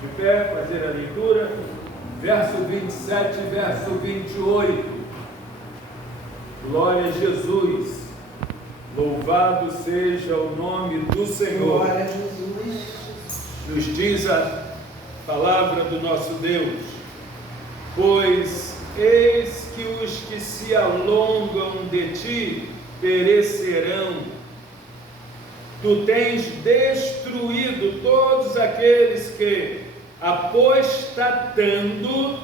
De pé, fazer a leitura, verso 27, verso 28. Glória a Jesus, louvado seja o nome do Senhor. Glória a Jesus. Nos diz a palavra do nosso Deus: pois eis que os que se alongam de ti perecerão. Tu tens destruído todos aqueles que, apostatando,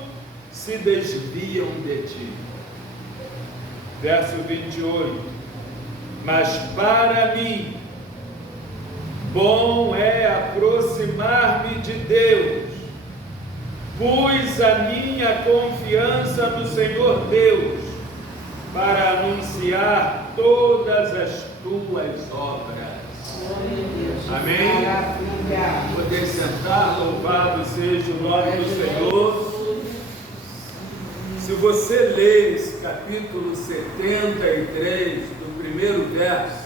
se desviam de ti. Verso 28. Mas para mim, bom é aproximar-me de Deus. Pus a minha confiança no Senhor Deus, para anunciar todas as tuas obras. Amém? Poder sentar, louvado seja o nome do Senhor. Se você ler esse capítulo 73, do primeiro verso,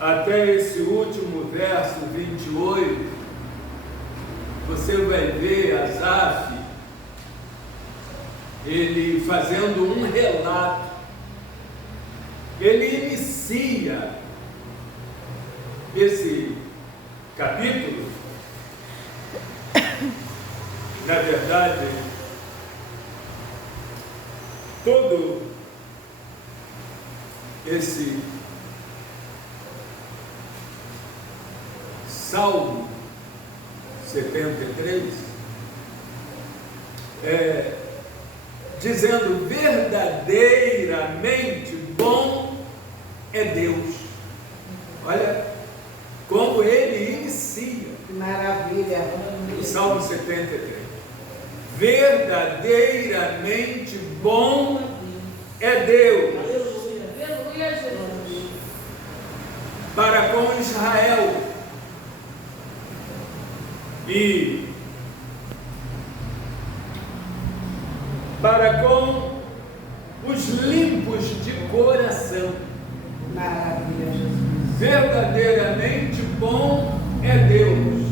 até esse último verso 28, você vai ver Asaf, ele fazendo um relato. Ele inicia esse capítulo, na verdade, todo esse Salmo 73, dizendo verdadeiramente bom é Deus. Olha como ele inicia. Maravilha. O Salmo 73. Verdadeiramente bom é Deus. Aleluia, Jesus. Para com Israel. E para com os limpos de coração. Maravilha, Jesus. Verdadeiramente bom é Deus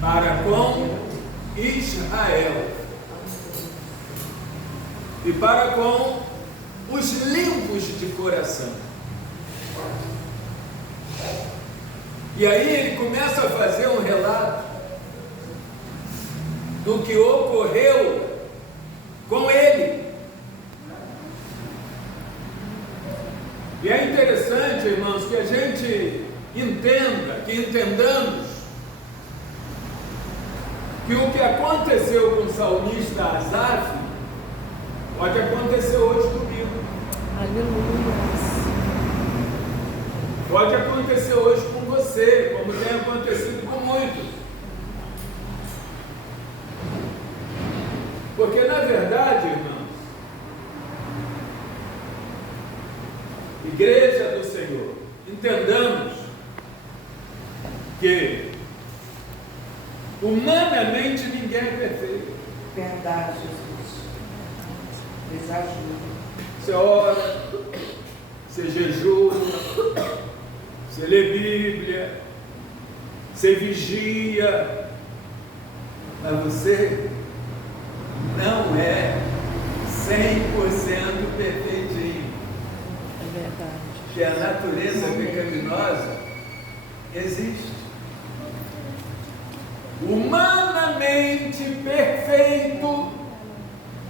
para com Israel e para com os limpos de coração. E aí ele começa a fazer um relato do que ocorreu com ele. E é interessante, irmãos, que a gente entenda, que entendamos que o que aconteceu com o salmista Asaf pode acontecer hoje comigo. Aleluia. Pode acontecer hoje com você, como tem acontecido com muitos. Porque, na verdade, irmãos, Igreja do Senhor, entendamos que humanamente ninguém é perfeito. Verdade, Jesus. Nos ajuda. Você ora, você jejua, você lê Bíblia, você vigia, mas você não é 100% perfeitinho. É verdade. Que a natureza pecaminosa existe. Humanamente perfeito,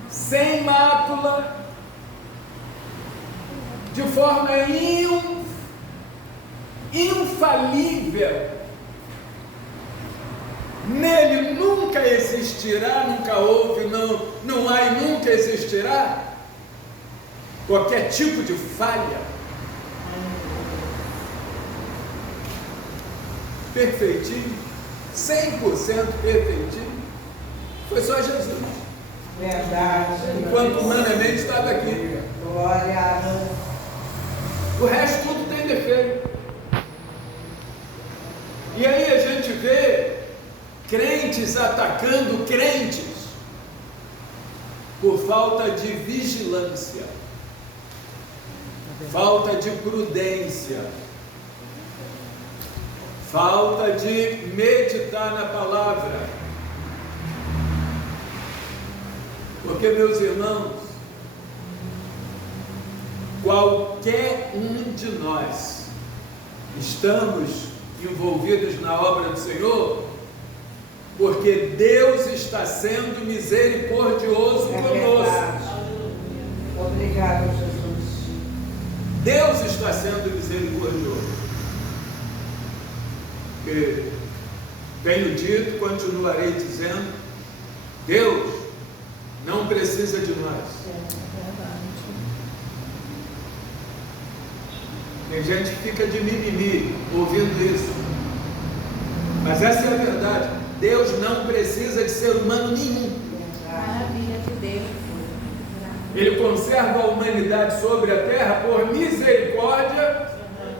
sem mácula, de forma infalível. Nele nunca existirá, nunca houve, não há e nunca existirá qualquer tipo de falha. Perfeitinho, 100% perfeitinho, foi só Jesus. Verdade. Enquanto humanamente estava aqui. Glória. O resto tudo tem defeito. E aí a gente vê crentes atacando crentes por falta de vigilância, falta de prudência, falta de meditar na palavra Porque, meus irmãos, qualquer um de nós estamos envolvidos na obra do Senhor, porque Deus está sendo misericordioso É conosco. verdade. Obrigado, Jesus. Deus está sendo misericordioso. Porque tenho dito, continuarei dizendo, Deus não precisa de nós. Tem gente que fica de mimimi ouvindo isso. Mas essa é a verdade. Deus não precisa de ser humano nenhum. Maravilha de Deus. Ele conserva a humanidade sobre a terra por misericórdia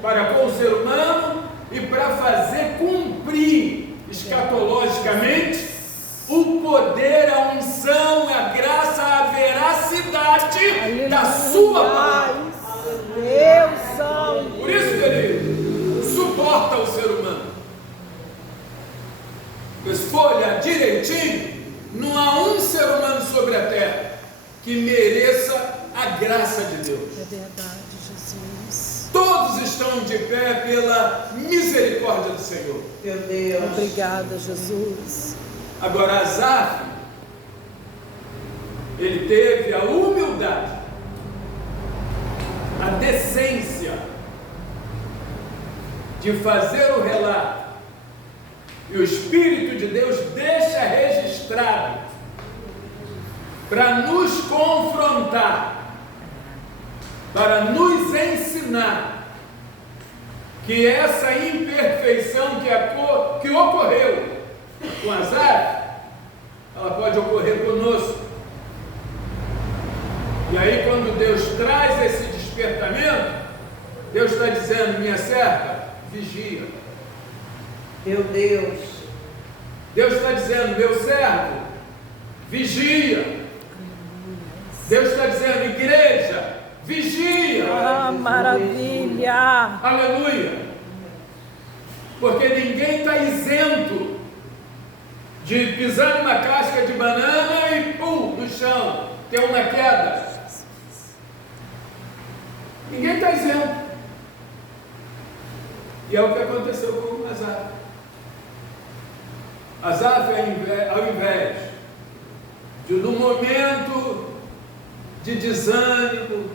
para com o ser humano e para fazer cumprir escatologicamente o poder, a unção, a graça, a veracidade da sua palavra. Deus santo. Por isso que ele suporta o ser humano. Pois se for olhar direitinho, não há um ser humano sobre a terra que mereça a graça de Deus. É verdade, Jesus. Todos estão de pé pela misericórdia do Senhor. Meu Deus. Obrigada, Jesus. Agora, Asaf, ele teve a humildade, a decência de fazer o relato, e o Espírito de Deus deixa registrado para nos confrontar, para nos ensinar que essa imperfeição que ocorreu com Asaf, ela pode ocorrer conosco. E aí, quando Deus traz esse despertamento, Deus está dizendo: minha serva, vigia. Meu Deus. Deus está dizendo: meu servo, vigia. Deus está dizendo: igreja, vigia. Ah, maravilha. Aleluia. Porque ninguém está isento de pisar numa casca de banana e pum, no chão, ter uma queda. Ninguém está isento. E é o que aconteceu com Asaf. Asaf, ao invés de, num momento de desânimo,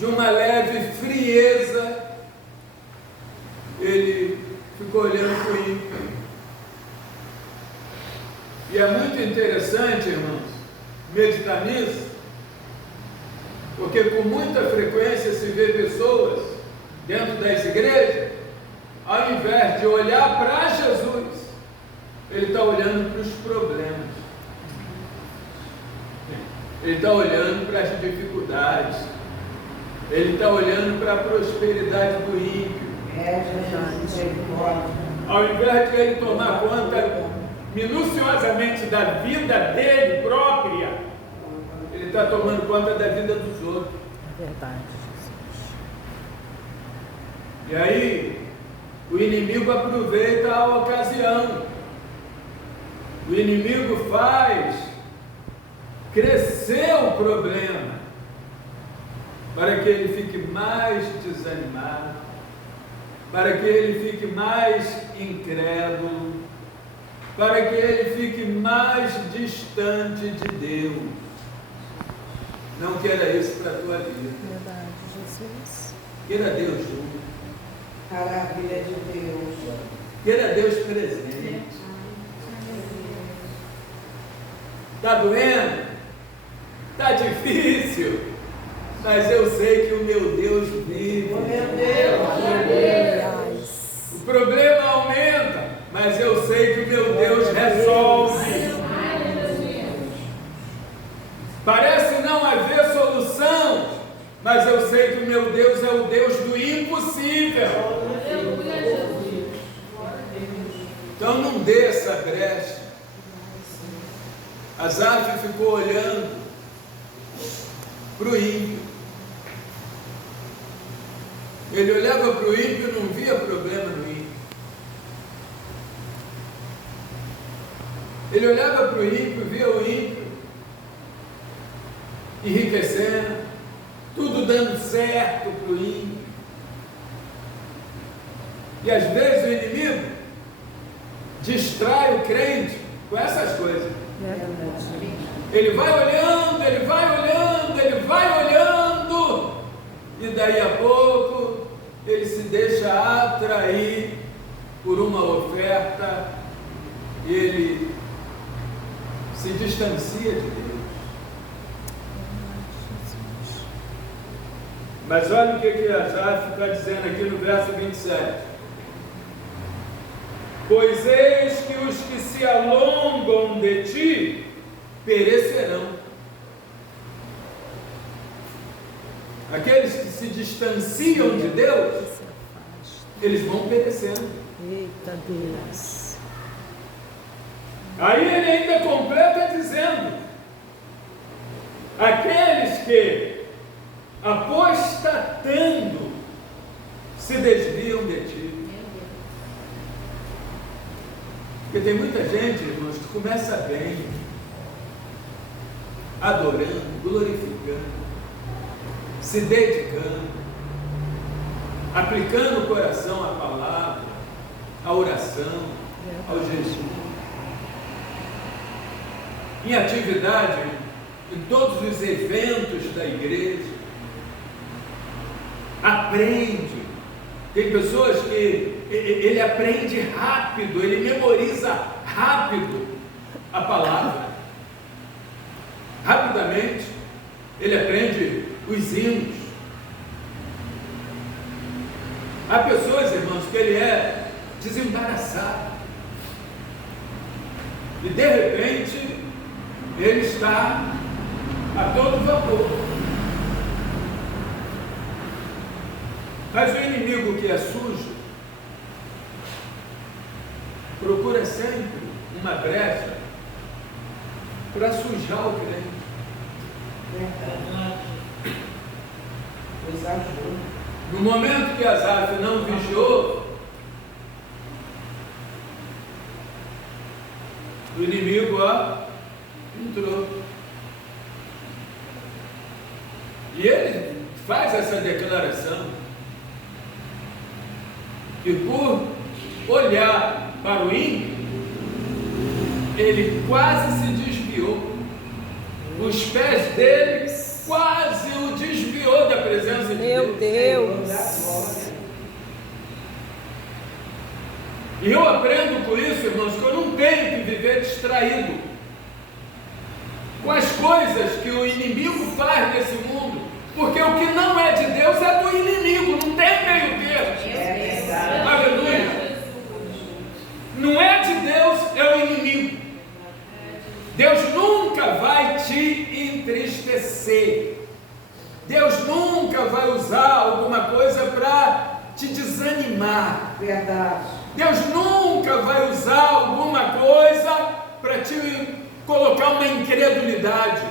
de uma leve frieza, ele ficou olhando para o ímpio. E é muito interessante, irmãos, meditar nisso, porque com muita frequência se vê pessoas dentro das igrejas, ao invés de olhar para Jesus, ele está olhando para os problemas, ele está olhando para as dificuldades, ele está olhando para a prosperidade do ímpio. É, Jesus, misericórdia. Ao invés de ele tomar conta minuciosamente da vida dele própria, ele está tomando conta da vida dos outros. É verdade, Jesus. E aí, o inimigo aproveita a ocasião. O inimigo faz crescer o problema, para que ele fique mais desanimado, para que ele fique mais incrédulo, para que ele fique mais distante de Deus. Não queira isso para a tua vida. Verdade, Jesus. Queira Deus junto. Maravilha de Deus. Queira Deus presente. Está doendo? Está difícil? Mas eu sei que o meu Deus vive. Oh, meu Deus. O problema aumenta, mas eu sei que o meu Deus resolve. Parece não haver solução, mas eu sei que o meu Deus é o Deus do impossível. Então não dê essa brecha. Asaf ficou olhando para o ímpio. Ele olhava para o ímpio e não via problema no ímpio. Ele olhava para o ímpio, via o ímpio enriquecendo, tudo dando certo para o ímpio. E às vezes o inimigo distrai o crente com essas coisas. Ele vai olhando, ele vai olhando, ele vai olhando, e daí a pouco ele se deixa atrair por uma oferta, ele se distancia de Deus. Mas olha o que Asaf está dizendo aqui no verso 27. Pois eis que os que se alongam de ti perecerão. Aqueles que se distanciam de Deus, eles vão perecendo. Eita Deus. Aí ele ainda completa dizendo: aqueles que, apostatando, se desviam de ti. Porque tem muita gente, irmãos, que começa bem, adorando, glorificando, se dedicando, aplicando o coração à palavra, à oração, ao jejum, em atividade, em todos os eventos da igreja, aprende. Tem pessoas que ele aprende rápido, ele memoriza rápido a palavra. Rapidamente, ele aprende os hinos. Há pessoas, irmãos, que ele é desembaraçado. E de repente, ele está a todo vapor. Mas o inimigo que é sujo procura sempre uma brecha para sujar o crente. No momento que Asaf não vigiou, o inimigo entrou. E ele faz essa declaração. E por olhar para o ímpio, ele quase se desviou. Os pés dele quase o desviou da presença de Deus. Meu Deus. E eu aprendo com isso, irmãos, que eu não tenho que viver distraído com as coisas que o inimigo faz nesse mundo, porque o que não é de Deus é do inimigo, não tem meio termo. Aleluia. Não é de Deus, é o inimigo. Deus nunca vai te entristecer. Deus nunca vai usar alguma coisa para te desanimar. Verdade. Deus nunca vai usar alguma coisa para te colocar uma incredulidade.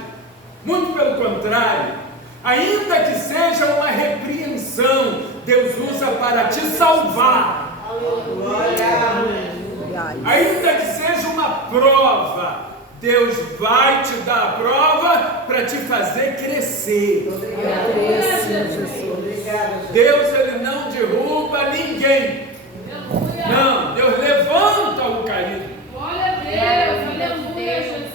Muito pelo contrário. Ainda que seja uma repreensão, Deus usa para te salvar. Ainda que seja uma prova, Deus vai te dar a prova para te fazer crescer. Deus, ele não derruba ninguém. Não, Deus levanta o caído. Glória a Deus, aleluia, Jesus.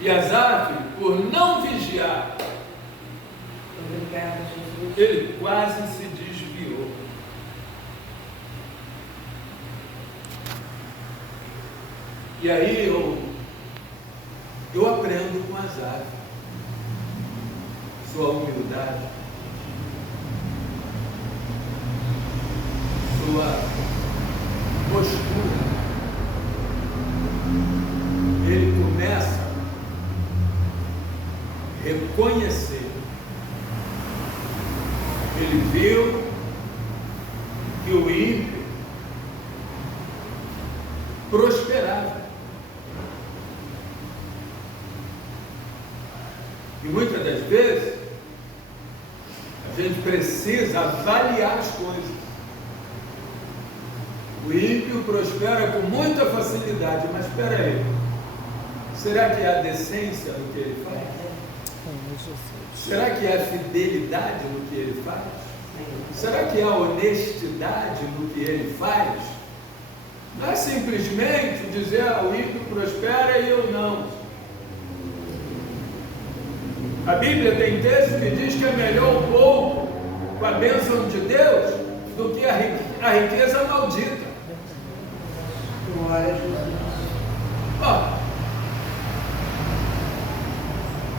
E Asaf, por não vigiar, Obrigada, Jesus. ele quase se desviou. E aí eu aprendo com Asaf, sua humildade, sua postura. Ele começa a reconhecer. Ele viu que o ímpio prosperava. E muitas das vezes a gente precisa avaliar as coisas. O ímpio prospera com muita facilidade, mas espera aí, será que há decência no que ele faz? Será que há fidelidade no que ele faz? Será que há honestidade no que ele faz? Não é simplesmente dizer, o ímpio prospera e eu não. A Bíblia tem texto que diz que é melhor um pouco com a bênção de Deus do que a riqueza maldita. Glória a Jesus.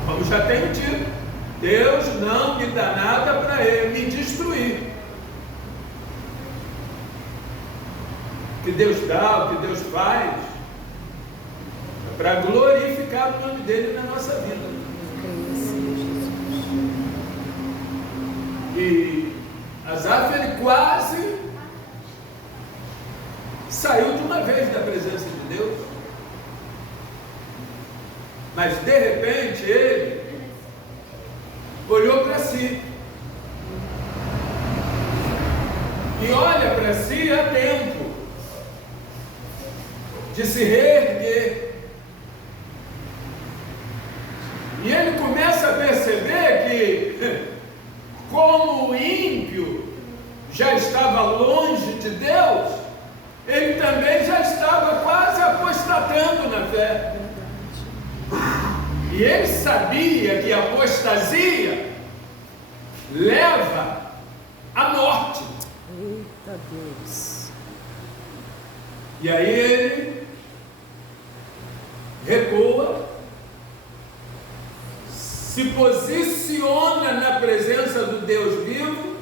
Como já tenho dito, Deus não me dá nada para me destruir. O que Deus dá, o que Deus faz, é para glorificar o nome dele na nossa vida. E Asaf, ele quase saiu de uma vez da presença de Deus, mas de repente ele olhou para si e olha para si a tempo de se reerguer, e ele começa a perceber que, como o ímpio já estava longe de Deus, ele também já estava quase apostatando na fé. E ele sabia que a apostasia leva à morte. Eita Deus. E aí ele recua, se posiciona na presença do Deus vivo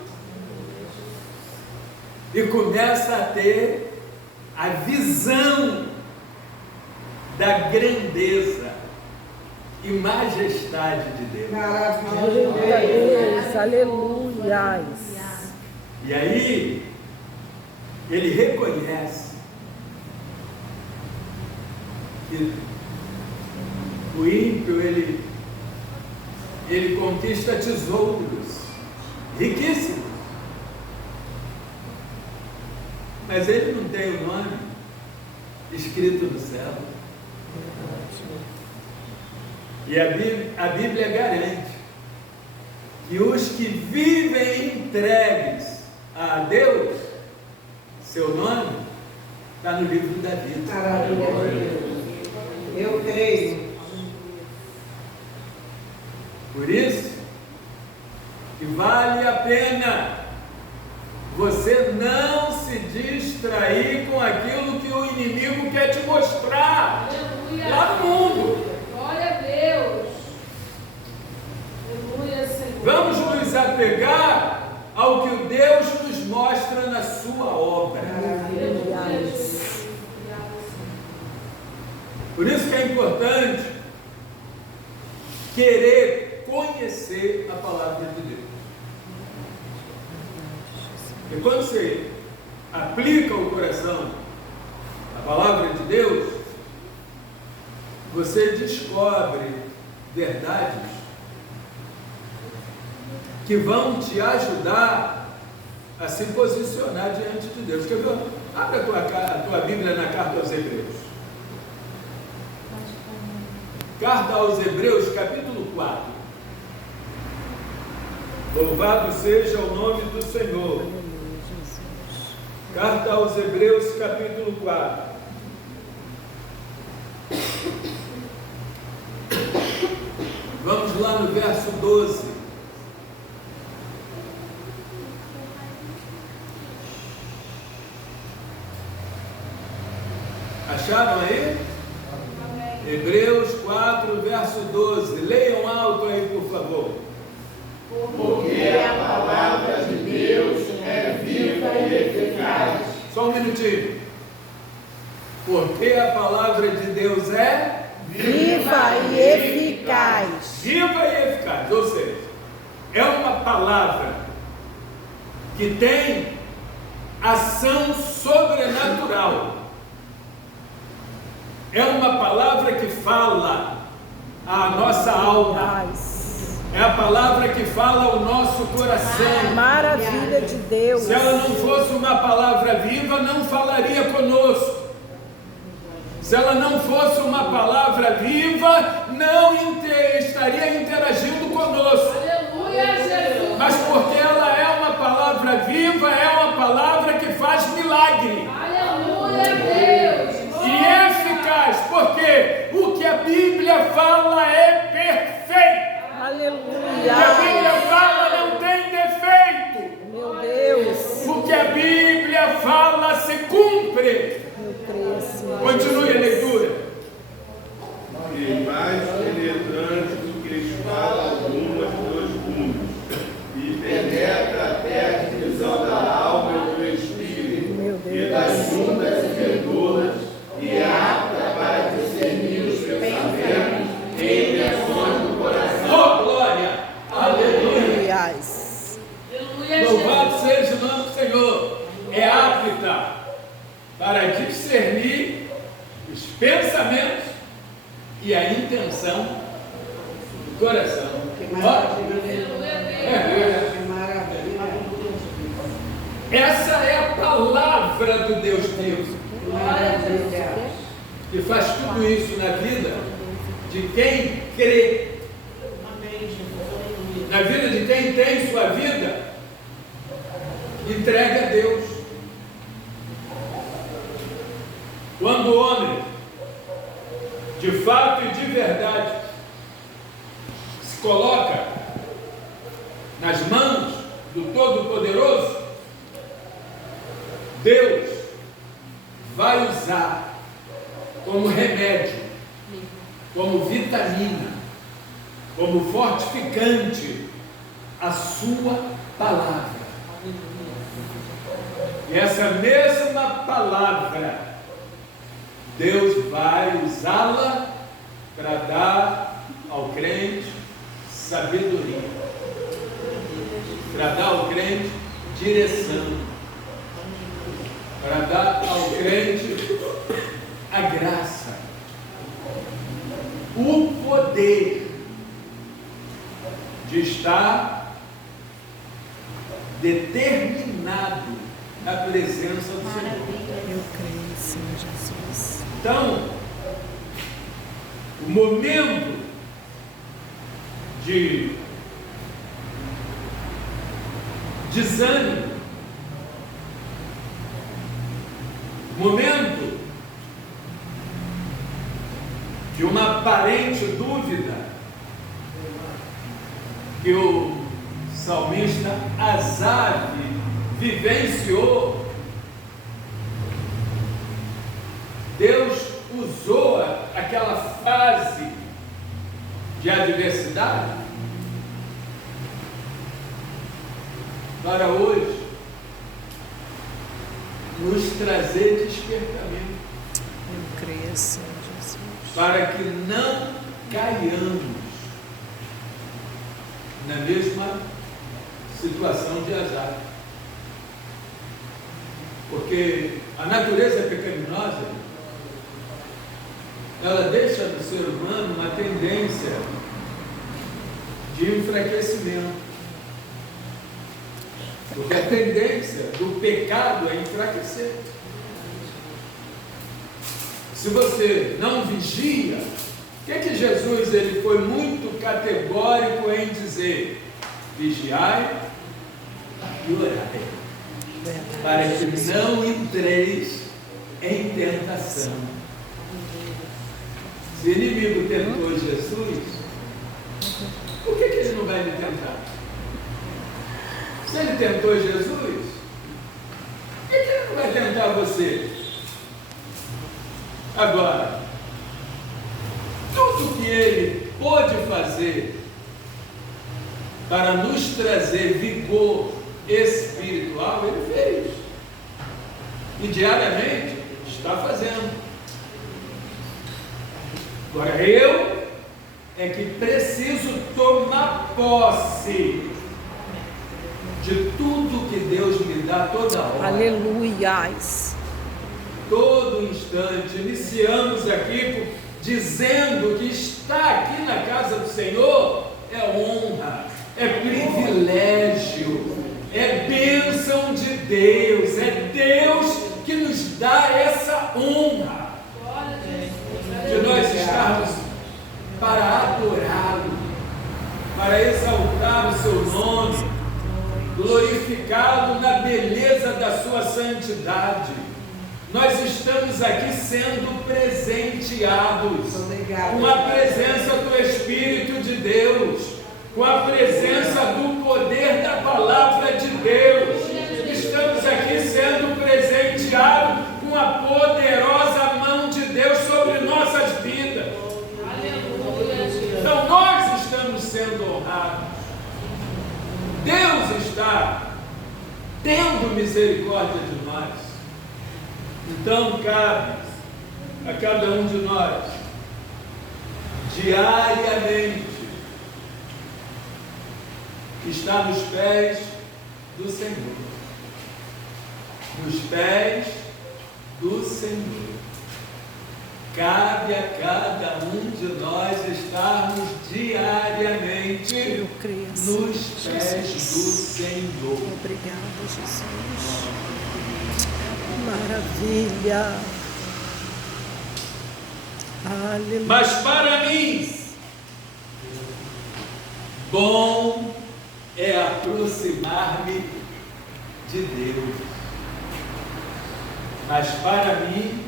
e começa a ter a visão da grandeza e majestade de Deus. Eita Deus, aleluia. E aí ele reconhece que o ímpio ele conquista tesouros riquíssimos, mas ele não tem o nome escrito no céu. E a Bíblia garante que os que vivem entregues a Deus, seu nome está no livro da vida. Eu creio. Por isso que vale a pena você não se distrair com aquilo que o inimigo quer te mostrar. Aleluia. Lá no mundo. Glória a Deus. Aleluia, Senhor. Vamos nos apegar ao que o Deus nos mostra na sua obra. Por isso que é importante querer conhecer a palavra de Deus. Porque quando você aplica o coração à palavra de Deus, você descobre verdades que vão te ajudar a se posicionar diante de Deus. Quer ver? Abre a tua Bíblia na carta aos Hebreus. Carta aos Hebreus, capítulo 4. Louvado seja o nome do Senhor. Carta aos Hebreus, capítulo 4. Vamos lá no verso 12. Acharam aí? Hebreus 4, verso 12. Leiam alto aí, por favor. Porque a palavra de Deus é viva e eficaz. Só um minutinho. Porque a palavra de Deus é viva e eficaz. Viva e eficaz. Ou seja, é uma palavra que tem ação sobrenatural. É uma palavra que fala a nossa alma. É a palavra que fala ao nosso coração. Maravilha de Deus. Se ela não fosse uma palavra viva, não falaria conosco. Se ela não fosse uma palavra viva, não estaria interagindo almoço. Aleluia, Jesus. Mas porque ela é uma palavra viva, é uma palavra que faz milagre. Aleluia, Deus. E eficaz, porque o que a Bíblia fala é perfeito. O que a Aleluia. Bíblia fala não tem defeito. Meu Deus. O que a Bíblia fala se cumpre. Eu creio, Senhor. Continue a leitura. E mais penetrante do que espada alguma de dois gumes, e penetra até a divisão da alma e do espírito, Meu e das Deus. juntas e medulas, e é apta para discernir os pensamentos e intenções do coração. Oh, glória! Aleluia! Aleluia, Louvado Jesus. seja o nome do Senhor. É apta para discernir os pensamentos e a intenção do coração. Que Ó, maravilha. é, Que maravilha. essa é a palavra do Deus vivo, Que maravilha. que faz tudo isso na vida de quem crê, na vida de quem tem sua vida entregue a Deus. Quando o homem, de fato e de verdade, se coloca nas mãos do Todo-Poderoso, Deus vai usar como remédio, como vitamina, como fortificante a sua palavra. E essa mesma palavra, Deus vai usá-la para dar ao crente sabedoria, para dar ao crente direção, para dar ao crente a graça, o poder de estar determinado na presença do Senhor. Eu creio, Senhor Jesus. Então, o momento de desânimo, momento de uma aparente dúvida que o salmista Asaf vivenciou, Deus usou aquela fase de adversidade para hoje nos trazer despertamento, Eu creio, Senhor Jesus. para que não caiamos na mesma situação de Asaf. Porque a natureza pecaminosa, ela deixa no ser humano uma tendência de enfraquecimento. Porque a tendência do pecado é enfraquecer. Se você não vigia, o que Jesus ele foi muito categórico em dizer? Vigiai e orai, para que não entreis em tentação. Se o inimigo tentou Jesus, por que ele não vai me tentar? Se ele tentou Jesus, por que ele não vai tentar você? Agora, tudo que ele pôde fazer para nos trazer vigor espiritual, ele fez. E diariamente está fazendo. Agora eu é que preciso tomar posse de tudo que Deus me dá toda hora. Aleluias. Todo instante. Iniciamos aqui dizendo que estar aqui na casa do Senhor é honra, é privilégio, é bênção de Deus, é Deus que nos dá essa honra de nós estarmos para adorá-lo, para exaltá-lo. santidade, nós estamos aqui sendo presenteados Obrigado. com a presença do Espírito de Deus, com a presença do poder da palavra de Deus. Estamos aqui sendo presenteados com a poderosa mão de Deus sobre nossas vidas. Aleluia, Jesus. Então nós estamos sendo honrados. Deus está tendo misericórdia de nós. Então cabe a cada um de nós, diariamente, estar nos pés do Senhor. Nos pés do Senhor. Cabe a cada um de nós estarmos diariamente Eu creio assim, nos pés do Jesus. Senhor. Obrigada, Jesus. Maravilha. Aleluia. Mas para mim, bom é aproximar-me de Deus. Mas para mim,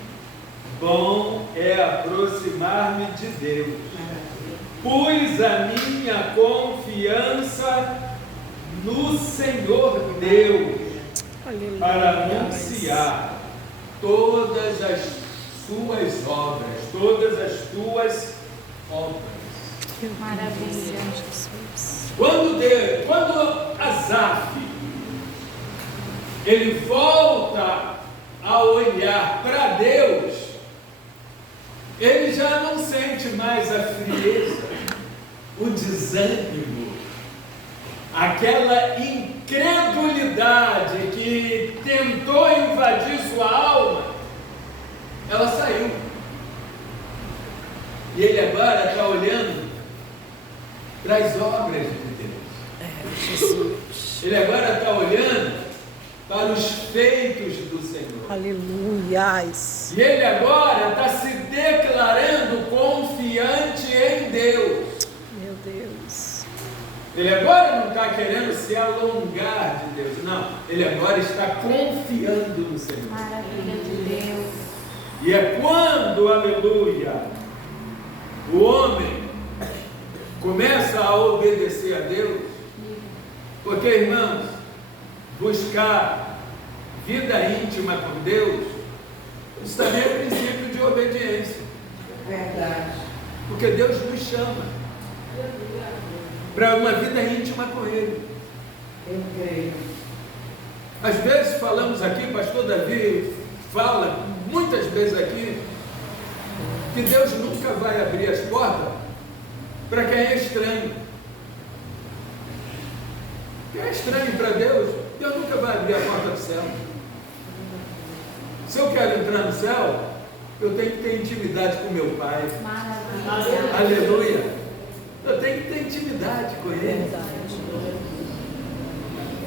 bom é aproximar-me de Deus. Pus a minha confiança no Senhor Deus Aleluia. para anunciar todas as suas obras, todas as tuas obras. Maravilha, Jesus. Quando Asaf, ele volta a olhar para Deus, ele já não sente mais a frieza, o desânimo, aquela incredulidade que tentou invadir sua alma, ela saiu. E ele agora está olhando para as obras de Deus. Jesus. Ele agora está olhando para os feitos do Senhor. Aleluias. E ele agora está se declarando confiante em Deus. Meu Deus. Ele agora não está querendo se alongar de Deus, não. Ele agora está confiando no Senhor. Maravilha de Deus. E é quando, aleluia, o homem começa a obedecer a Deus, porque, irmãos, buscar vida íntima com Deus, isso também é princípio de obediência. Verdade. Porque Deus nos chama para uma vida íntima com Ele. Eu creio. Às vezes falamos aqui, pastor Davi fala muitas vezes aqui, que Deus nunca vai abrir as portas para quem é estranho. Quem é estranho para Deus, Deus nunca vai abrir a porta do céu. Se eu quero entrar no céu, eu tenho que ter intimidade com meu Pai. Maravilha. Aleluia. Eu tenho que ter intimidade com Ele.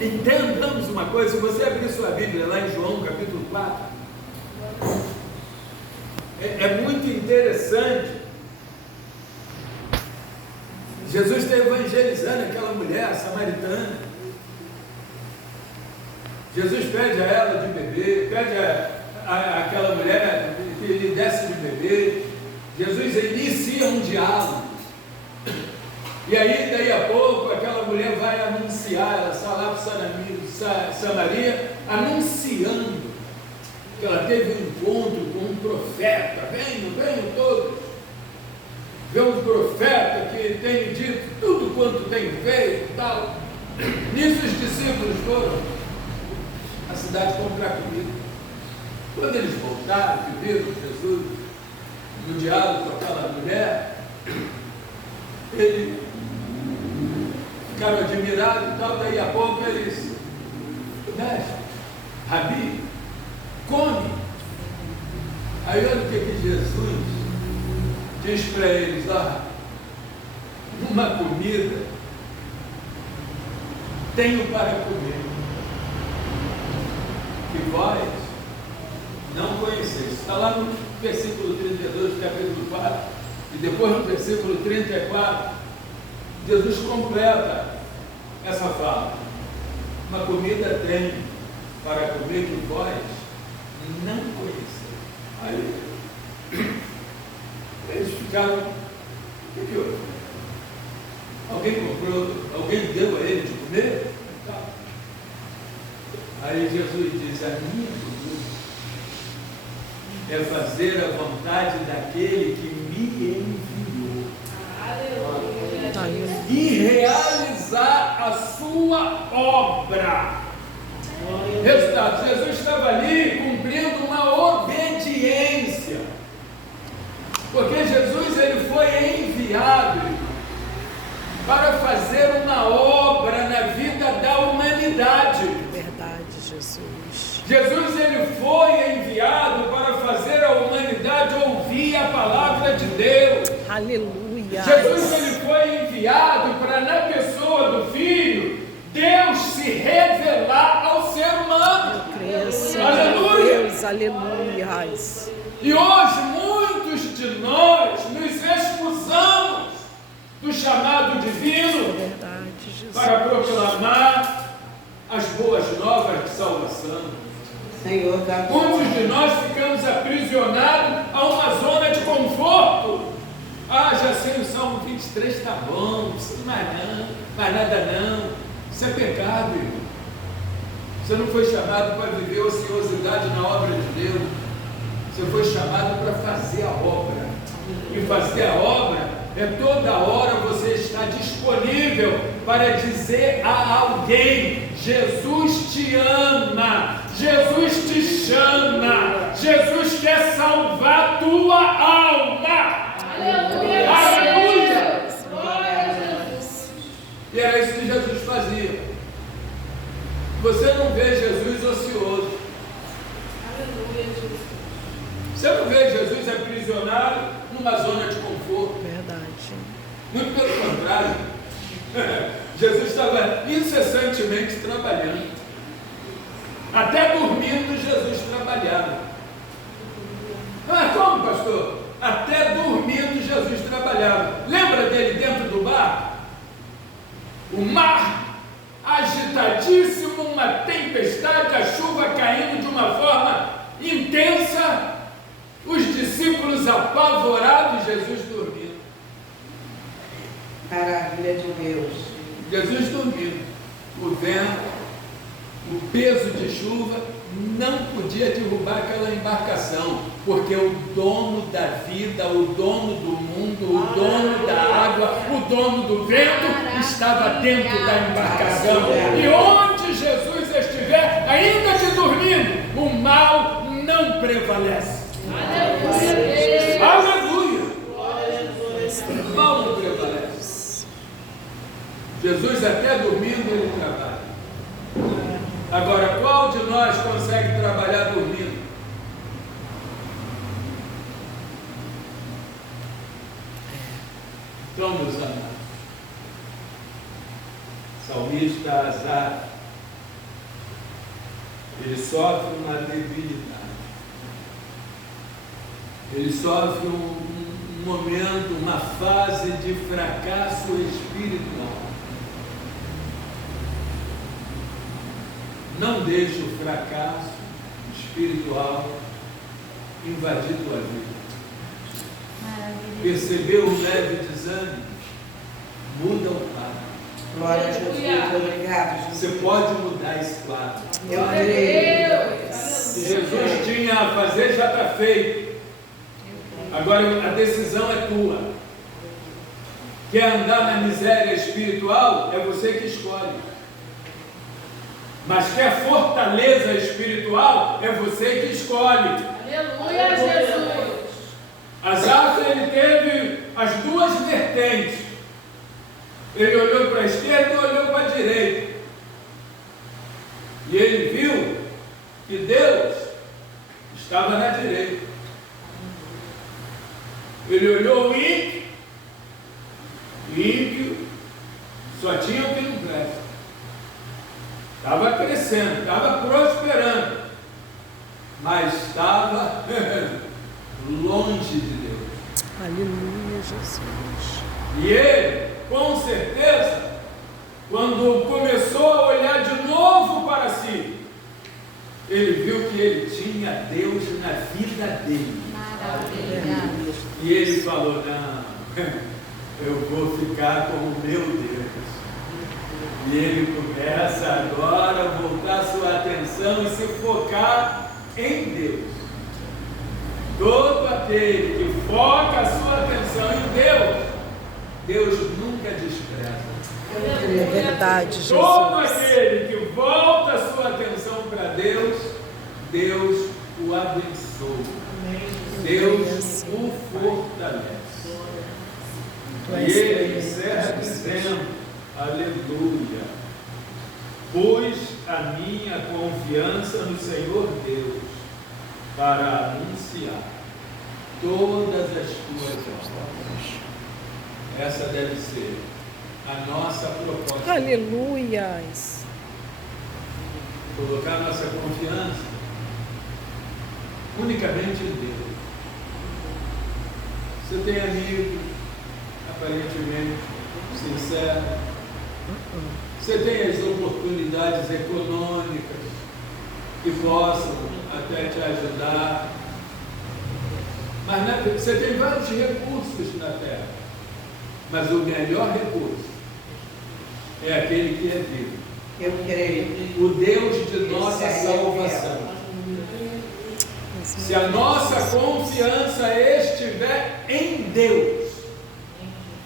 Entendamos uma coisa, se você abrir sua Bíblia lá em João capítulo 4, é muito interessante. Jesus está evangelizando aquela mulher samaritana. Jesus pede a ela de beber, pede àquela mulher que lhe desse de beber. Jesus inicia um diálogo. E aí, daí a pouco, aquela mulher vai anunciar, ela está lá para Samaria, anunciando que ela teve um encontro com um profeta. Venham todos. Vê um profeta que tem dito tudo quanto tem feito e tal. Nisso os discípulos foram à cidade comprar comida. Quando eles voltaram, que viram Jesus no diálogo com aquela mulher, eles ficaram admirados e tal. Daí a pouco eles, mestre, Rabi, come. Aí olha o que Jesus diz para eles lá: uma comida tenho para comer, que vós não conheceis. Está lá no versículo 32 do capítulo 4, e depois no versículo 34, Jesus completa essa fala: uma comida tenho para comer que vós não conheceram. Aí eles ficaram, o que houve? Alguém comprou, alguém deu a ele de comer? Tá. Aí Jesus diz, a minha cultura é fazer a vontade daquele que me enviou. Aleluia. E realizar a sua obra. Resultado, Jesus estava ali cumprindo uma obediência. Porque Jesus ele foi enviado para fazer uma obra na vida da humanidade. Verdade, Jesus. Jesus ele foi enviado para fazer a humanidade ouvir a palavra de Deus. Aleluia. Jesus ele foi enviado para, na pessoa do Filho, Deus se revelar ao ser humano. Cresça, Aleluia. Deus, aleluia. E hoje muitos de nós nos excusamos do chamado divino Verdade, Jesus. para proclamar as boas novas de salvação. Senhor da Muitos de nós ficamos aprisionados a uma zona de conforto. Ah, já sei o Salmo 23, está bom, não precisa mais não, mais nada não. Isso é pecado, irmão. Você não foi chamado para viver ociosidade na obra de Deus. Você foi chamado para fazer a obra. E fazer a obra é toda hora você está disponível para dizer a alguém: Jesus te ama, Jesus te chama, Jesus quer salvar a tua alma. Aleluia. Aleluia. Glória a Jesus. E era isso que Jesus fazia. Você não vê Jesus ocioso. Aleluia, Jesus. Você não vê Jesus aprisionado numa zona de conforto. Verdade. Muito pelo contrário. Jesus estava incessantemente trabalhando. Até dormindo, Jesus trabalhava. Ah, como, pastor? Até dormindo, Jesus trabalhava. Lembra dele dentro do bar? O mar agitadíssimo, uma tempestade, a chuva caindo de uma forma intensa, os discípulos apavorados, Jesus dormindo. maravilha de Deus. Jesus dormindo. O vento, o peso de chuva não podia derrubar aquela embarcação, porque o dono da vida, o dono do mundo, o dono da água, o dono do vento estava dentro da embarcação. E onde Jesus estiver, ainda que dormindo, o mal não prevalece. Aleluia. Aleluia! O mal não prevalece. Jesus até dormindo ele trabalha. Agora, qual de nós consegue trabalhar dormindo? Então, meus amados, salmista Asaf, ele sofre uma debilidade. Ele sofre um momento, uma fase de fracasso espiritual. Não deixe o fracasso espiritual invadir tua vida. Maravilha. Percebeu o leve desânimo? Muda o quadro. Glória a Jesus, obrigado, Jesus. Você pode mudar esse quadro. Eu Glória a creio. Deus. Se Jesus tinha a fazer, já está feito. Agora a decisão é tua. Quer andar na miséria espiritual? É você que escolhe. Mas quer fortaleza espiritual? É você que escolhe. Aleluia, Jesus. Asaf, ele teve as duas vertentes. Ele olhou para a esquerda e olhou para a direita. E ele viu que Deus estava na direita. Ele olhou o ímpio. Ímpio só tinha o que não presta. Estava crescendo, estava prosperando, mas estava longe de Deus. Aleluia, Jesus. E ele, com certeza, quando começou a olhar de novo para si, ele viu que ele tinha Deus na vida dele. Maravilha. E ele falou, não, eu vou ficar com o meu Deus. E ele começa agora a voltar sua atenção e se focar em Deus. Todo aquele que foca a sua atenção em Deus, Deus nunca despreza. É verdade, Todo Jesus. aquele que volta a sua atenção para Deus, Deus o abençoa. Deus o fortalece. E ele encerra dizendo, aleluia, pus a minha confiança no Senhor Deus para anunciar todas as tuas obras. Essa deve ser a nossa proposta. Aleluias. Colocar nossa confiança unicamente em Deus. Você tem amigos aparentemente sinceros. Você tem as oportunidades econômicas que possam até te ajudar. Mas você tem vários recursos na terra. Mas o melhor recurso é aquele que é vivo. Eu creio. O Deus de nossa salvação. Se a nossa confiança estiver em Deus,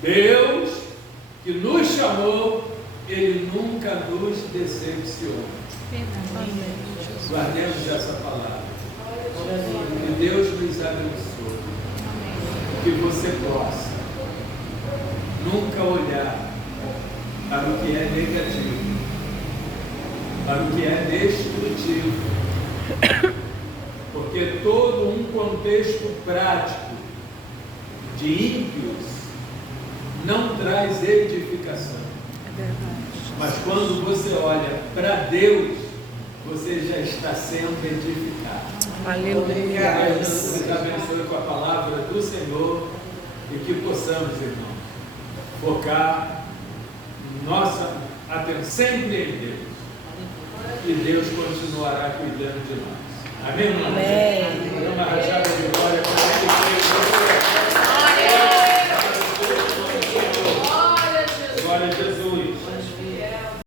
Deus que nos chamou, Ele nunca nos decepciona. Guardemos essa palavra. Que Deus nos abençoe. Que você possa nunca olhar para o que é negativo, para o que é destrutivo. Porque todo um contexto prático de ímpios não traz edificação. É verdade. Mas quando você olha para Deus, você já está sendo edificado. Aleluia. Deus nos abençoe com a palavra do Senhor e que possamos, irmãos, focar nossa atenção sempre em Deus. E Deus continuará cuidando de nós. Amém, irmãos? Amém. Uma rajada de glória para